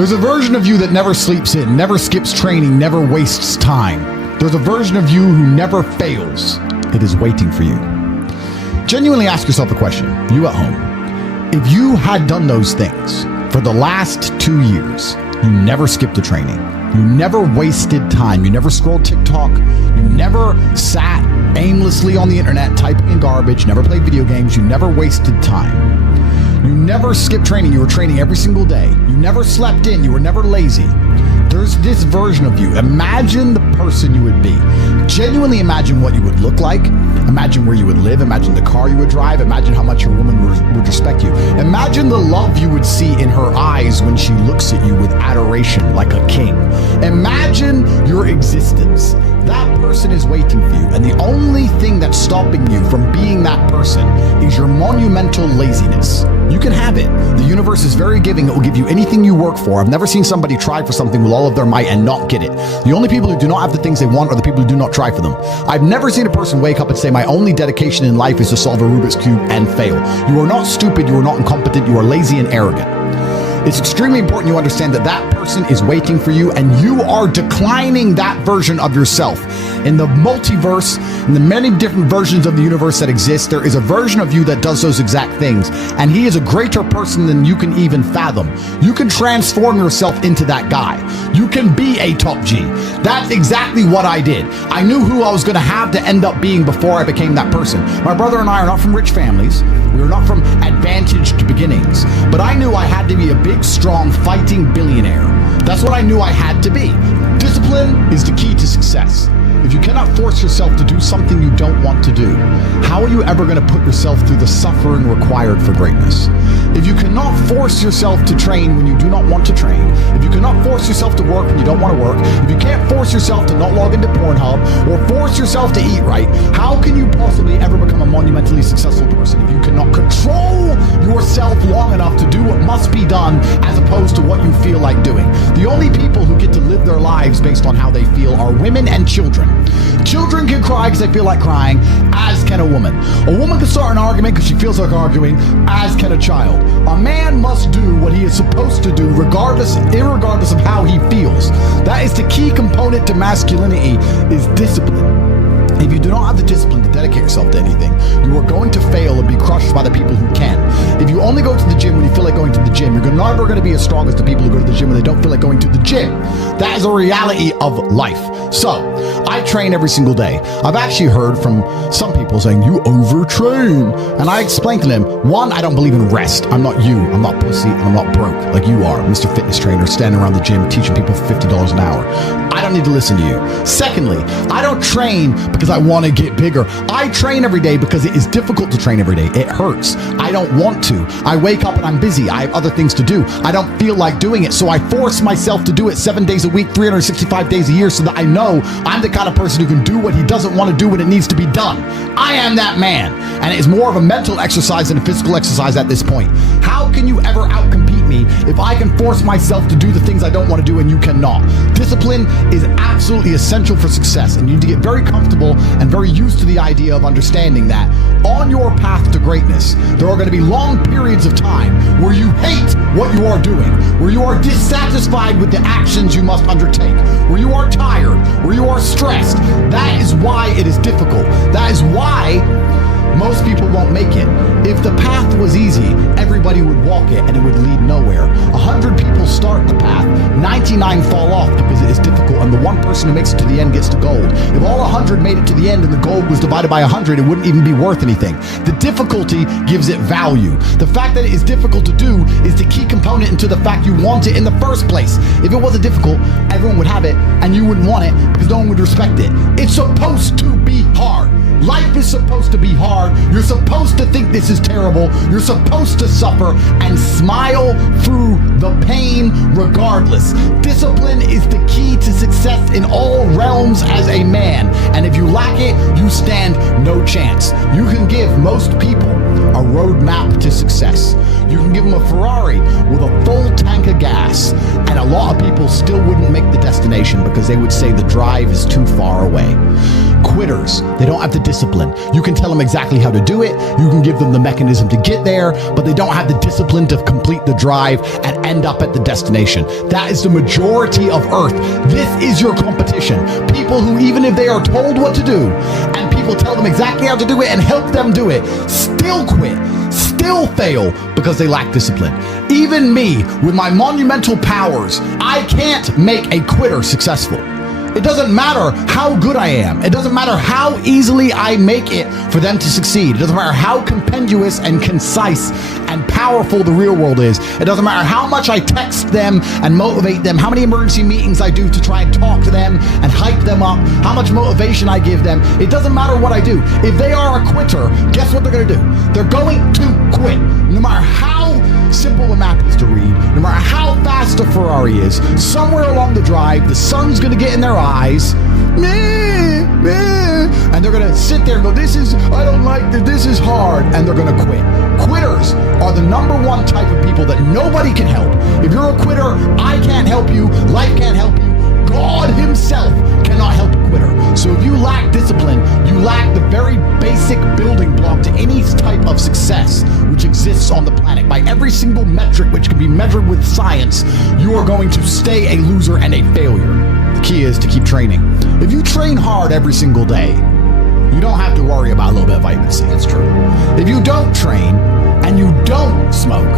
There's a version of you that never sleeps in, never skips training, never wastes time. There's a version of you who never fails. It is waiting for you. Genuinely ask yourself a question, you at home. If you had done those things for the last 2 years, you never skipped a training, you never wasted time, you never scrolled TikTok, you never sat aimlessly on the internet typing in garbage, never played video games, you never wasted time. You never skipped training, you were training every single day. You never slept in, you were never lazy. There's this version of you. Imagine the person you would be. Genuinely imagine what you would look like. Imagine where you would live. Imagine the car you would drive. Imagine how much your woman would respect you. Imagine the love you would see in her eyes when she looks at you with adoration like a king. Imagine your existence. That person is waiting for you. And the only thing that's stopping you from being that person is your monumental laziness. You can have it. The universe is very giving. It will give you anything you work for. I've never seen somebody try for something with all of their might and not get it. The only people who do not have the things they want are the people who do not try for them. I've never seen a person wake up and say, my only dedication in life is to solve a Rubik's Cube and fail. You are not stupid. You are not incompetent. You are lazy and arrogant. It's extremely important you understand that that person is waiting for you and you are declining that version of yourself. In the multiverse, in the many different versions of the universe that exist, there is a version of you that does those exact things. And he is a greater person than you can even fathom. You can transform yourself into that guy. You can be a top G. That's exactly what I did. I knew who I was going to have to end up being before I became that person. My brother and I are not from rich families. We are not from advantaged beginnings. But I knew I had to be a big, strong, fighting billionaire. That's what I knew I had to be. Discipline is the key to success. If you cannot force yourself to do something you don't want to do, how are you ever going to put yourself through the suffering required for greatness? If you cannot force yourself to train when you do not want to train, if you cannot force yourself to work when you don't want to work, if you can't force yourself to not log into Pornhub or force yourself to eat right, how can you possibly ever become a monumentally successful person if you cannot control yourself long enough to do what must be done as opposed to what you feel like doing? The only people who get to live their lives based on how they feel are women and children. Children can cry because they feel like crying, as can a woman. A woman can start an argument because she feels like arguing, as can a child. A man must do what he is supposed to do irregardless of how he feels. That is the key component to masculinity, is discipline. If you do not have the discipline to dedicate yourself to anything, you are going to fail and be crushed by the people who can. If you only go to the gym when you feel like going to the gym, you're never going to be as strong as the people who go to the gym when they don't feel like going to the gym. That is a reality of life. So, I train every single day. I've actually heard from some people saying, you overtrain. And I explained to them, one, I don't believe in rest. I'm not you. I'm not pussy and I'm not broke like you are, Mr. Fitness Trainer, standing around the gym teaching people for $50 an hour. I don't need to listen to you. Secondly, I don't train because I want to get bigger. I train every day because it is difficult to train every day. It hurts. I don't want to. I wake up and I'm busy. I have other things to do. I don't feel like doing it. So I force myself to do it 7 days a week, 365 days a year, so that I know I'm the kind of person who can do what he doesn't want to do when it needs to be done. I am that man. And it is more of a mental exercise than a physical exercise at this point. How can you ever outcompete me if I can force myself to do the things I don't want to do and you cannot? Discipline is absolutely essential for success, and you need to get very comfortable and very used to the idea of understanding that on your path to greatness, there are going to be long periods of time where you hate what you are doing, where you are dissatisfied with the actions you must undertake, where you are tired, where you are stressed. That is why it is difficult. That is why most people won't make it. If the path was easy, everybody would walk it and it would lead nowhere. 100 people start the path, 99 fall off because it is difficult, and the one person who makes it to the end gets the gold. If all 100 made it to the end and the gold was divided by 100, it wouldn't even be worth anything. The difficulty gives it value. The fact that it is difficult to do is the key component into the fact you want it in the first place. If it wasn't difficult, everyone would have it and you wouldn't want it because no one would respect it. It's supposed to be hard. Life is supposed to be hard. You're supposed to think this is terrible. You're supposed to suffer and smile through the pain regardless. Discipline is the key to success in all realms as a man. And if you lack it, you stand no chance. You can give most people a roadmap to success. You can give them a Ferrari with a full tank of gas, and a lot of people still wouldn't make the destination because they would say the drive is too far away. quitters. They don't have the discipline. You can tell them exactly how to do it. You can give them the mechanism to get there, but they don't have the discipline to complete the drive and end up at the destination. That is the majority of Earth. This is your competition. People who, even if they are told what to do and people tell them exactly how to do it and help them do it, still quit, still fail because they lack discipline. Even me, with my monumental powers, I can't make a quitter successful. It doesn't matter how good I am. It doesn't matter how easily I make it for them to succeed. It doesn't matter how compendious and concise and powerful the real world is. It doesn't matter how much I text them and motivate them, how many emergency meetings I do to try and talk to them and hype them up, how much motivation I give them. It doesn't matter what I do. If they are a quitter, guess what they're going to do? They're going to quit. No matter how simple a map is to read, no matter how fast a Ferrari is, somewhere along the drive, the sun's going to get in their eyes, and they're going to sit there and go, I don't like this, this is hard, and they're going to quit. Quitters are the number one type of people that nobody can help. If you're a quitter, I can't help you, life can't help you, God himself cannot help a quitter. So if you lack discipline, you lack the very basic building block to any type of success which exists on the planet. By every single metric which can be measured with science, you are going to stay a loser and a failure. The key is to keep training. If you train hard every single day, you don't have to worry about a little bit of vitamin C. It's true. If you don't train and you don't smoke,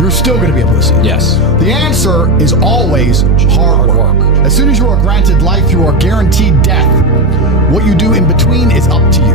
you're still going to be able to see. Yes. The answer is always hard work. As soon as you are granted life, you are guaranteed death. What you do in between is up to you.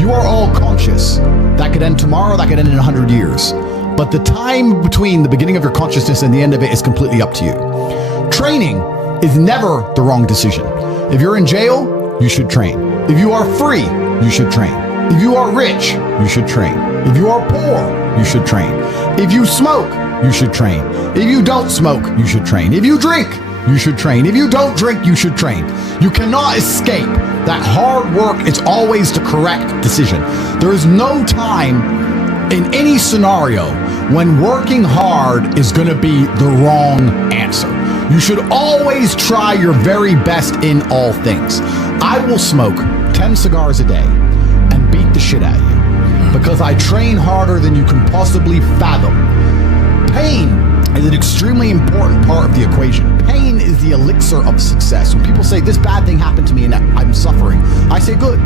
You are all conscious. That could end tomorrow, that could end in 100 years. But the time between the beginning of your consciousness and the end of it is completely up to you. Training is never the wrong decision. If you're in jail, you should train. If you are free, you should train. If you are rich, you should train. If you are poor, you should train. If you smoke, you should train. If you don't smoke, you should train. If you drink, you should train. If you don't drink, you should train. You cannot escape that hard work is always the correct decision. There is no time in any scenario when working hard is going to be the wrong answer. You should always try your very best in all things. I will smoke 10 cigars a day and beat the shit out of you because I train harder than you can possibly fathom. Pain is an extremely important part of the equation. Pain is the elixir of success. When people say this bad thing happened to me and I'm suffering, I say good.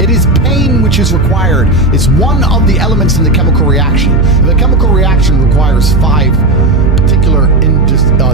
It is pain which is required. It's one of the elements in the chemical reaction. If a chemical reaction requires 5 particular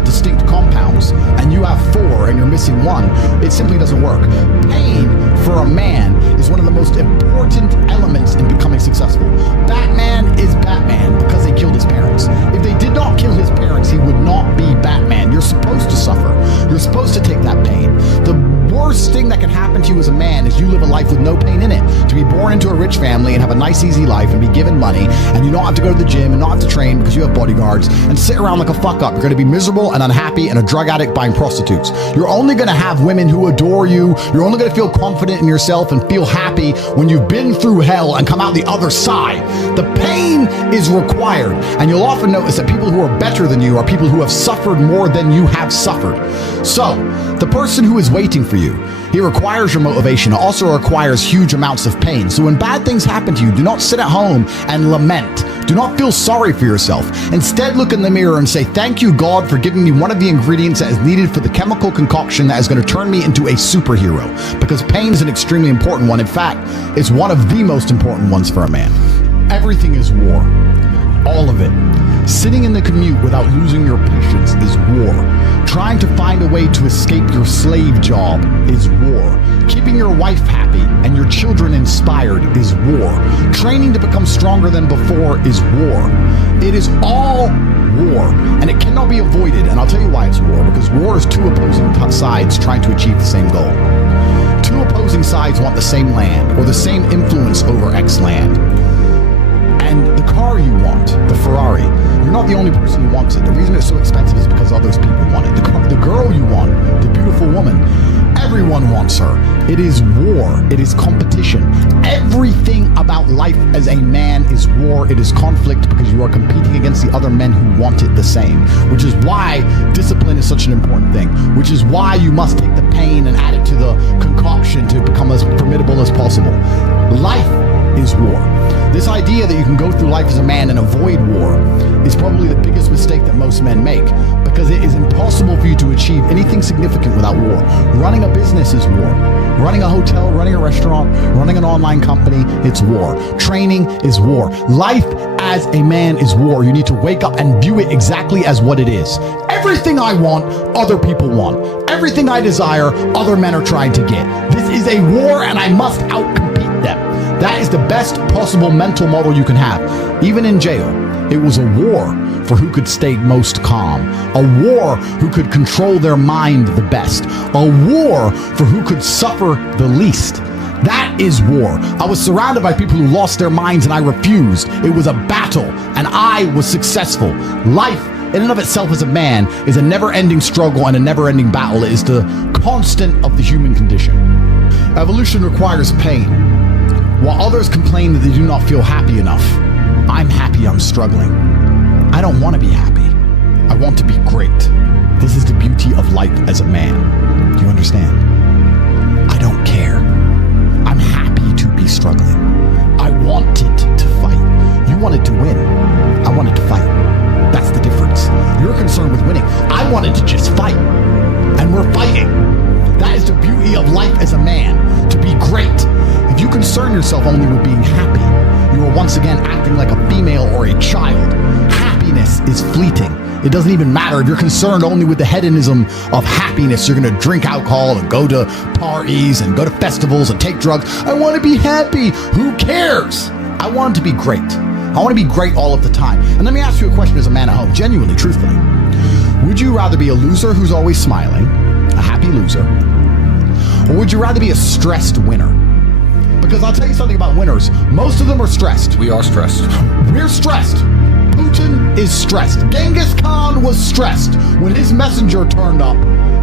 distinct compounds and you have 4 and you're missing 1, it simply doesn't work. Pain for a man is one of the most important elements in becoming successful. Batman is Batman because they killed his parents. If they did not kill his parents, he would not be Batman. You're supposed to suffer. You're supposed to take that pain. The worst thing that can happen to you as a man is you live a life with no pain in it. To be born into a rich family and have a nice easy life and be given money and you don't have to go to the gym and not have to train because you have bodyguards and sit around like a fuck up. You're going to be miserable and unhappy and a drug addict buying prostitutes. You're only going to have women who adore you. You're only going to feel confident in yourself and feel happy when you've been through hell and come out the other side. The pain is required, and you'll often notice that people who are better than you are people who have suffered more than you have suffered. So the person who is waiting for you, he requires your motivation. It also requires huge amounts of pain. So when bad things happen to you, do not sit at home and lament. Do not feel sorry for yourself. Instead, look in the mirror and say, thank you, God, for giving me one of the ingredients that is needed for the chemical concoction that is going to turn me into a superhero. Because pain is an extremely important one. In fact, it's one of the most important ones for a man. Everything is war. All of it. Sitting in the commute without losing your patience is war. Trying to find a way to escape your slave job is war. Keeping your wife happy and your children inspired is war. Training to become stronger than before is war. It is all war, and it cannot be avoided. And I'll tell you why it's war, because war is 2 opposing sides trying to achieve the same goal. 2 opposing sides want the same land or the same influence over X land. And the car you want, the Ferrari, you're not the only person who wants it. The reason it's so expensive is because others people want it. The girl you want, the beautiful woman, everyone wants her. It is war. It is competition. Everything about life as a man is war. It is conflict because you are competing against the other men who want it the same, which is why discipline is such an important thing, which is why you must take the pain and add it to the concoction to become as formidable as possible. Life is war. This idea that you can go through life as a man and avoid war is probably the biggest mistake that most men make, because it is impossible for you to achieve anything significant without war. Running a business is war. Running a hotel, running a restaurant, running an online company, it's war. Training is war. Life as a man is war. You need to wake up and view it exactly as what it is. Everything I want, other people want. Everything I desire, other men are trying to get. This is a war and I must outcompete them. That is the best possible mental model you can have. Even in jail, it was a war for who could stay most calm. A war who could control their mind the best. A war for who could suffer the least. That is war. I was surrounded by people who lost their minds and I refused. It was a battle and I was successful. Life in and of itself as a man is a never-ending struggle and a never-ending battle. It is the constant of the human condition. Evolution requires pain. While others complain that they do not feel happy enough, I'm happy I'm struggling. I don't want to be happy. I want to be great. This is the beauty of life as a man. Do you understand? I don't care. I'm happy to be struggling. I wanted to fight. You wanted to win. I wanted to fight. That's the difference. You're concerned with winning. I wanted to just fight. And we're fighting. That is the beauty of life as a man, to be great. If you concern yourself only with being happy, you are once again acting like a female or a child. Happiness is fleeting. It doesn't even matter if you're concerned only with the hedonism of happiness. You're going to drink alcohol and go to parties and go to festivals and take drugs. I want to be happy. Who cares? I want to be great. I want to be great all of the time. And let me ask you a question as a man at home, genuinely, truthfully. Would you rather be a loser who's always smiling, a happy loser, or would you rather be a stressed winner? Because I'll tell you something about winners. Most of them are stressed. We are stressed. We're stressed. Putin is stressed. Genghis Khan was stressed when his messenger turned up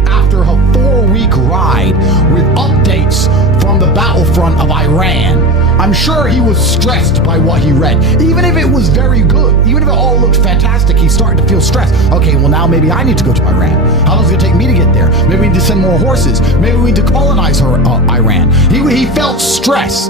after a 4-week ride with updates from the battlefront of Iran. I'm sure he was stressed by what he read. Even if it was very good, even if it all looked fantastic, he started to feel stressed. Okay, well now maybe I need to go to Iran. How long is it going to take me to get there? Maybe we need to send more horses. Maybe we need to colonize Iran. He felt stress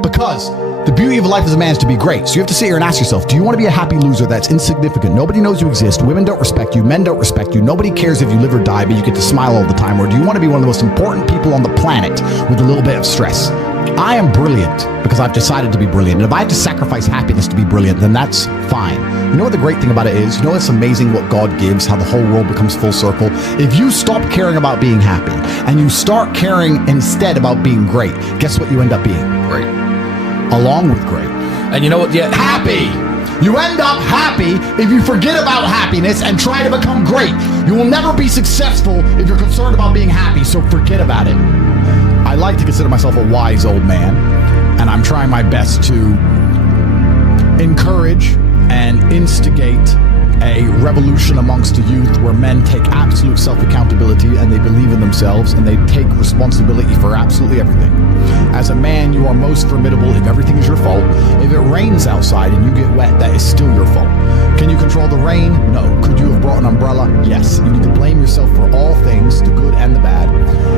because the beauty of life as a man is to be great. So you have to sit here and ask yourself, do you want to be a happy loser that's insignificant? Nobody knows you exist. Women don't respect you. Men don't respect you. Nobody cares if you live or die, but you get to smile all the time. Or do you want to be one of the most important people on the planet with a little bit of stress? I am brilliant because I've decided to be brilliant. And if I had to sacrifice happiness to be brilliant, then that's fine. You know what the great thing about it is? You know it's amazing what God gives, how the whole world becomes full circle? If you stop caring about being happy and you start caring instead about being great, guess what you end up being? Great. Along with great. And you know what? Yeah. Happy. You end up happy if you forget about happiness and try to become great. You will never be successful if you're concerned about being happy, so forget about it. I like to consider myself a wise old man, and I'm trying my best to encourage and instigate a revolution amongst the youth where men take absolute self-accountability and they believe in themselves and they take responsibility for absolutely everything. As a man, you are most formidable if everything is your fault. If it rains outside and you get wet, that is still your fault. Can you control the rain? No. Could you have brought an umbrella? Yes. You need to blame yourself for all things, the good and the bad.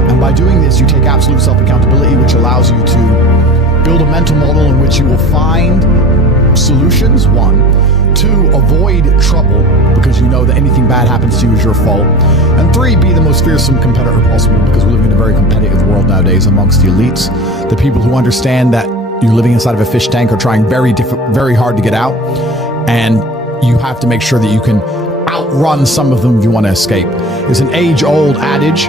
And by doing this, you take absolute self-accountability, which allows you to build a mental model in which you will find solutions, 1. 2, avoid trouble because you know that anything bad happens to you is your fault. And 3, be the most fearsome competitor possible because we're living in a very competitive world nowadays amongst the elites. The people who understand that you're living inside of a fish tank are trying very hard to get out. And you have to make sure that you can outrun some of them if you want to escape. It's an age-old adage.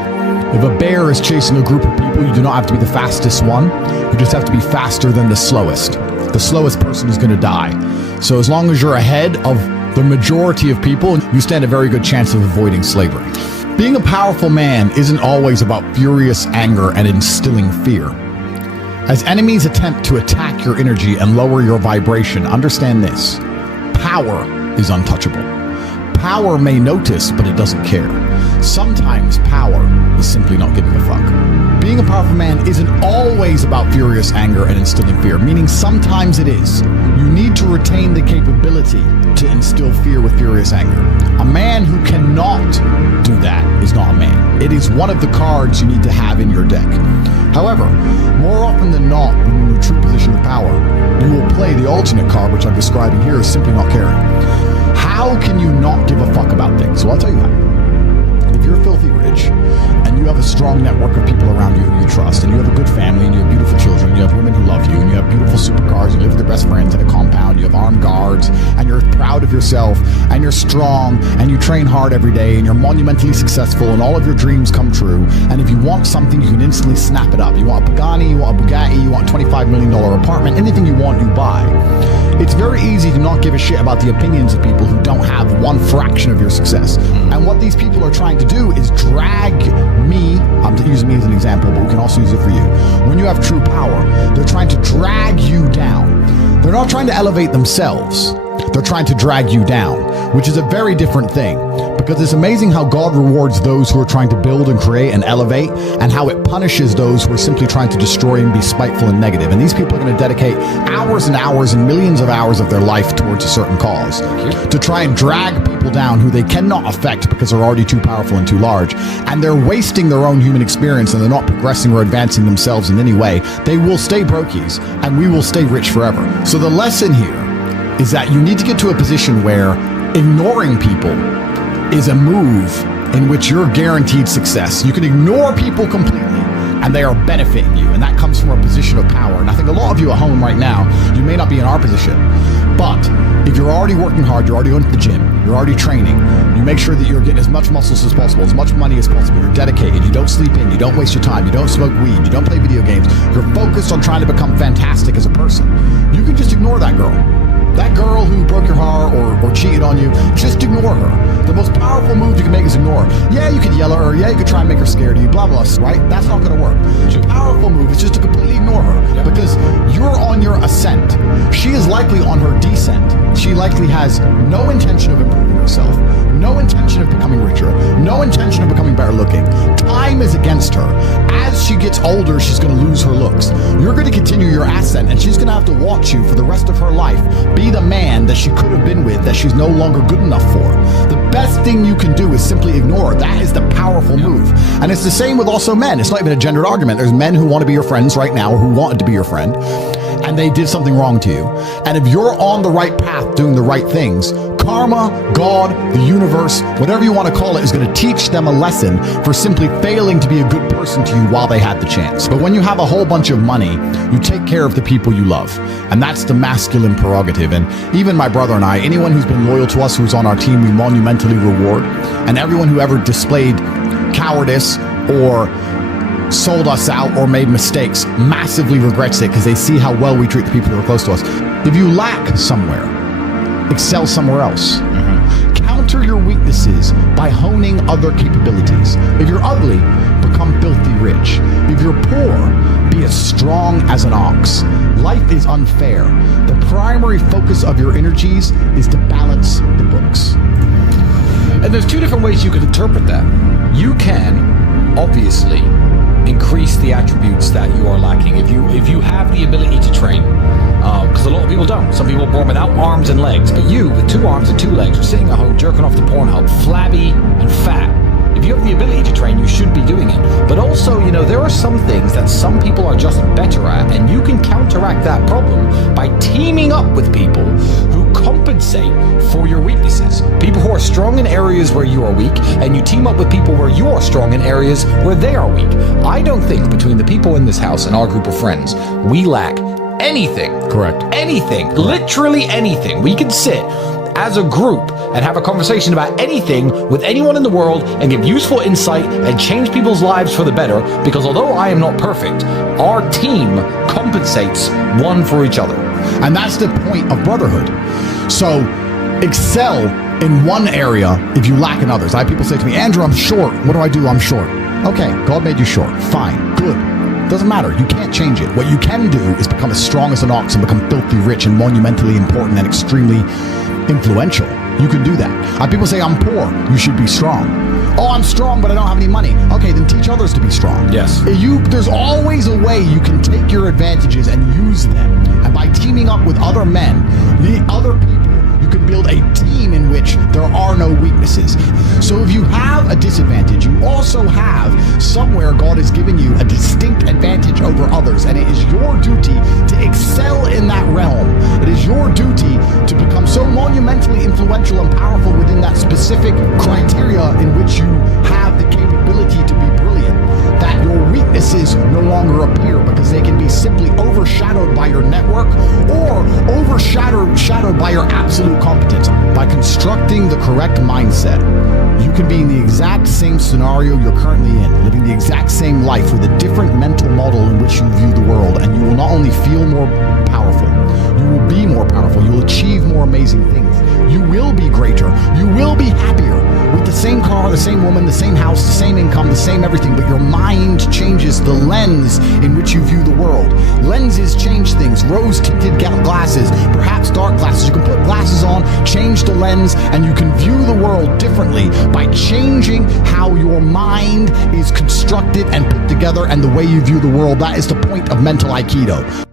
If a bear is chasing a group of people, you do not have to be the fastest one. You just have to be faster than the slowest. The slowest person is going to die. So as long as you're ahead of the majority of people, you stand a very good chance of avoiding slavery. Being a powerful man isn't always about furious anger and instilling fear. As enemies attempt to attack your energy and lower your vibration, understand this: power is untouchable. Power may notice, but it doesn't care. Sometimes power is simply not giving a fuck. Being a powerful man isn't always about furious anger and instilling fear, meaning sometimes it is. You need to retain the capability to instill fear with furious anger. A man who cannot do that is not a man. It is one of the cards you need to have in your deck. However, more often than not, when you're in a true position of power, you will play the alternate card, which I'm describing here, is simply not caring. How can you not give a fuck about things? So I'll tell you how. If you're filthy rich, and you have a strong network of people around you who you trust, and you have a good family, and you have beautiful children, you have women who love you, and you have beautiful supercars, you live with your best friends in a compound, you have armed guards, and you're proud of yourself, and you're strong, and you train hard every day, and you're monumentally successful, and all of your dreams come true, and if you want something, you can instantly snap it up. You want a Pagani, you want a Bugatti, you want a $25 million apartment, anything you want, you buy. It's very easy to not give a shit about the opinions of people who don't have one fraction of your success. And what these people are trying to do is drag me, I'm using me as an example, but we can also use it for you. When you have true power, they're trying to drag you down. They're not trying to elevate themselves. They're trying to drag you down, which is a very different thing. Because it's amazing how God rewards those who are trying to build and create and elevate, and how it punishes those who are simply trying to destroy and be spiteful and negative. And these people are going to dedicate hours and hours and millions of hours of their life towards a certain cause to try and drag people down who they cannot affect because they're already too powerful and too large. And they're wasting their own human experience, and they're not progressing or advancing themselves in any way. They will stay brokies, and we will stay rich forever. So the lesson here is that you need to get to a position where ignoring people is a move in which you're guaranteed success. You can ignore people completely and they are benefiting you, and that comes from a position of power. And I think a lot of you at home right now, you may not be in our position, but if you're already working hard, you're already going to the gym, you're already training, you make sure that you're getting as much muscles as possible, as much money as possible, you're dedicated, you don't sleep in, you don't waste your time, you don't smoke weed, you don't play video games, you're focused on trying to become fantastic as a person, you can just ignore that girl. That girl who broke your heart or cheated on you, just ignore her. The most powerful move you can make is ignore her. Yeah, you could yell at her. Yeah, you could try and make her scared of you, blah, blah, right? That's not going to work. The powerful move is just to completely ignore her because you're on your ascent. She is likely on her descent. She likely has no intention of improving herself, no intention of becoming richer, no intention of becoming better looking. Time is against her. As she gets older, she's going to lose her looks. You're going to continue your ascent, and she's going to have to watch you for the rest of her life be the man that she could have been with that she's no longer good enough for. The best thing you can do is simply ignore her. That is the powerful move. And it's the same with also men. It's not even a gendered argument. There's men who want to be your friends right now or who wanted to be your friend, and they did something wrong to you. And if you're on the right path doing the right things, karma, God, the universe, whatever you want to call it, is going to teach them a lesson for simply failing to be a good person to you while they had the chance. But when you have a whole bunch of money, you take care of the people you love. And that's the masculine prerogative. And even my brother and I, anyone who's been loyal to us, who's on our team, we monumentally reward. And everyone who ever displayed cowardice or sold us out or made mistakes massively regrets it because they see how well we treat the people who are close to us. If you lack somewhere, excel somewhere else. Counter your weaknesses by honing other capabilities. If you're ugly, become filthy rich. If you're poor, be as strong as an ox. Life is unfair. The primary focus of your energies is to balance the books. And there's two different ways you could interpret that. You can, obviously, increase the attributes that you are lacking. If you have the ability to train, because a lot of people don't. Some people are born without arms and legs, but you, with 2 arms and 2 legs, are sitting at home jerking off to Pornhub, flabby and fat. If you have the ability to train, you should be doing it. But also, there are some things that some people are just better at, and you can counteract that problem by teaming up with people who compensate for your weaknesses. People who are strong in areas where you are weak, and you team up with people where you are strong in areas where they are weak. I don't think between the people in this house and our group of friends, we lack anything. Correct. Anything. Literally anything. We can sit as a group and have a conversation about anything with anyone in the world and give useful insight and change people's lives for the better, because although I am not perfect, our team compensates one for each other. And that's the point of brotherhood. So excel in one area if you lack in others. I have people say to me, Andrew, I'm short. What do? I'm short. Okay, God made you short. Fine, good. Doesn't matter. You can't change it. What you can do is become as strong as an ox and become filthy rich and monumentally important and extremely influential. You can do that. People say, I'm poor. You should be strong. Oh, I'm strong, but I don't have any money. Okay, then teach others to be strong. Yes. There's always a way you can take your advantages and use them. And by teaming up with other men, the other people, you you can build a team in which there are no weaknesses. So if you have a disadvantage, you also have somewhere God has given you a distinct advantage over others, and it is your duty to excel in that realm. It is your duty to become so monumentally influential and powerful within that specific criteria in which you have the capability to be brilliant, that your weaknesses no longer appear because they can be simply overshadowed by your network or overshadowed by your absolute competence. By constructing the correct mindset, you can be in the exact same scenario you're currently in, living the exact same life with a different mental model in which you view the world, and you will not only feel more powerful, you will be more powerful, you will achieve more amazing things, you will be greater, you will be happier with the same car, the same woman, the same house, the same income, the same everything, but your mind changes the lens in which you view the world. Lenses change things. Rose-tinted glasses, perhaps dark glasses. You can put glasses on, change the lens, and you can view the world differently by changing how your mind is constructed and put together and the way you view the world. That is the point of mental Aikido.